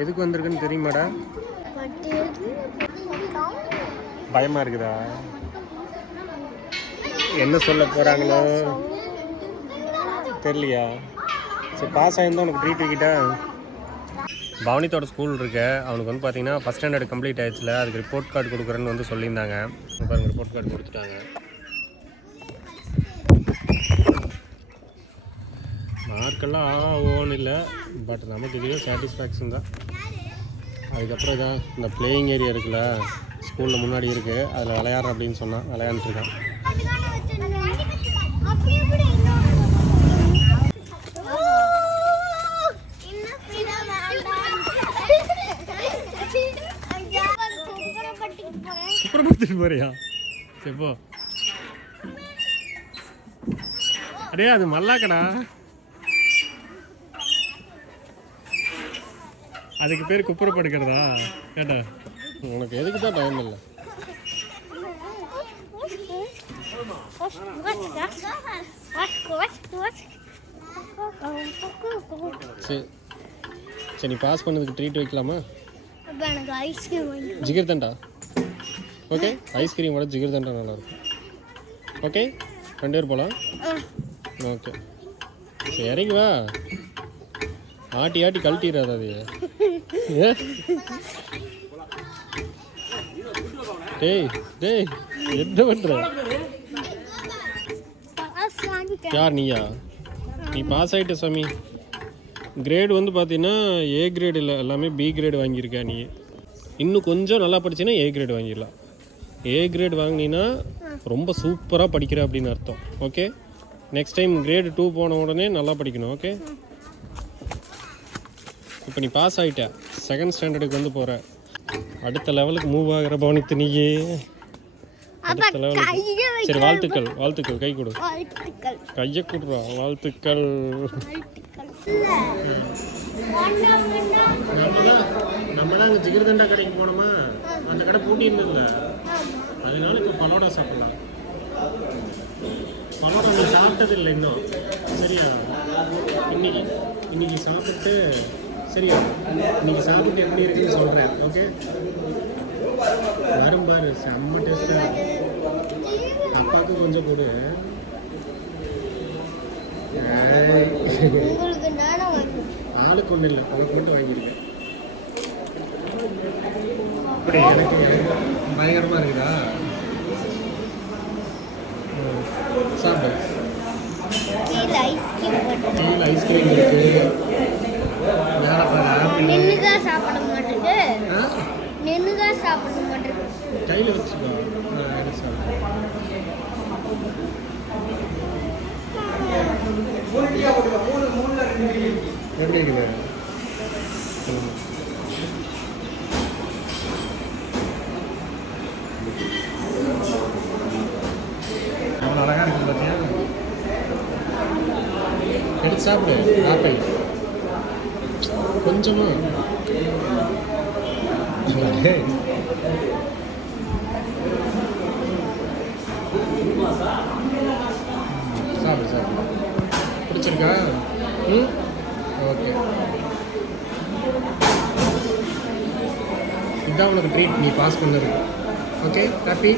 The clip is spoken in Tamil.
எதுக்கு வந்திருக்குன்னு தெரியுமாடா? பயமா இருக்குதா? என்ன சொல்ல போறாங்களோ தெரியலையா? சரி, பாஸ் ஆயிருந்தா உனக்கு ட்ரீட் வைக்கிட்டா? பவனித்தோட ஸ்கூல் இருக்கு. அவனுக்கு வந்து பார்த்தீங்கன்னா ஃபஸ்ட் ஸ்டாண்டர்ட் கம்ப்ளீட் ஆயிடுச்சுல, அதுக்கு ரிப்போர்ட் கார்டு கொடுக்குறேன்னு வந்து சொல்லியிருந்தாங்க. பாருங்க, ரிப்போர்ட் கார்டு கொடுத்துட்டாங்க. மார்க்கெல்லாம் ஓன்னு இல்லை, பட் நமக்கு இதுவே சாட்டிஸ்ஃபேக்ஷன் தான். அதுக்கப்புறம் இதான் இந்த பிளேயிங் ஏரியா இருக்குல்ல, ஸ்கூலில் முன்னாடி இருக்குது, அதில் விளையாடுறேன் அப்படின்னு சொன்னான். விளையாண்டுருக்கான். குப்புறப்படுத்திட்டு போறியா? சரிப்போ. அடே, அது மல்லாக்கடா. அதுக்கு பேர் குப்புறப்படுக்கிறதா? கேட்டா உனக்கு எதுக்கு தான் டைம் இல்லை? சரி சரி, நீ பாஸ் பண்ணதுக்கு ட்ரீட் வைக்கலாமா? ஜிகர் தண்டா. ஓகே, ஐஸ்கிரீமோட ஜிகர் தண்டா நல்லாயிருக்கும். ஓகே, 2 பேர் போகலாம். ஓகே, சரி இறங்கி வா. ஆட்டி ஆட்டி கழட்டிடாது அது. டேய் டேய், என்ன பண்ற? யார் நீயா? நீ பாஸ் ஆகிட்ட சாமி. கிரேடு வந்து பார்த்தீங்கன்னா ஏ கிரேடு இல்லை, எல்லாமே பி கிரேடு வாங்கியிருக்க. நீ இன்னும் கொஞ்சம் நல்லா படிச்சின்னா ஏ கிரேடு வாங்கிடலாம். ஏ கிரேடு வாங்கினீன்னா ரொம்ப சூப்பராக படிக்கிற அப்படின்னு அர்த்தம். ஓகே, நெக்ஸ்ட் டைம் கிரேடு 2 போன உடனே நல்லா படிக்கணும். ஓகே, இப்போ நீ பாஸ் ஆகிட்ட, செகண்ட் ஸ்டாண்டர்டுக்கு வந்து போகிற. அடுத்த லெவலுக்கு மூவ் ஆகிற பவனித்து நீயே. அடுத்த லெவலுக்கு. சரி, வாழ்த்துக்கள் வாழ்த்துக்கள். கை கொடு, கையை கொடுறா. வாழ்த்துக்கள். நம்ம தான் அங்கே ஜிகிர்தண்டா கடைக்கு போனோமா, அந்த கடை பூட்டி இருந்ததில்ல, அதனால இப்போ பலோடா சாப்பிடலாம். பலோடா நீ சாப்பிட்டது இல்லை இன்னும், சரியா? இன்னைக்கு சாப்பிட்டு, சரியா? இன்னைக்கு சாப்பிட்டு எப்படி இருக்குன்னு சொல்கிறேன். ஓகே, வரும் பாரு, செம்ம டேஸ்ட்டாக. அப்பாவுக்கு கொஞ்சம் கொடு. ஆளுக்கு ஒன்றும் இல்லை, உனக்கு மட்டும் வாங்கியிருக்கேன். இப்படி எனக்கு பயங்கரமாக இருக்குதா? சாப்பிடு. டீயில் ஐஸ்கிரீம் இருக்கு. வேற நின்னுதா சாப்பிட மாட்டேங்குது. நின்னுதா சாப்பிட மாட்டேங்குது. கையில் வச்சுக்கோ. எப்படி இருக்குது? அவ்வளோ அழகாக இருக்குது பார்த்தியா? எடுத்து சாப்பிடு. ஆப்பிள் கொஞ்சமா. சாப்பிடு சாப்பிடு. பிடிச்சிருக்கா? ம், ஓகே. இதுதான் உனக்கு ட்ரீட், நீ பாஸ் பண்ணது. Okay, happy.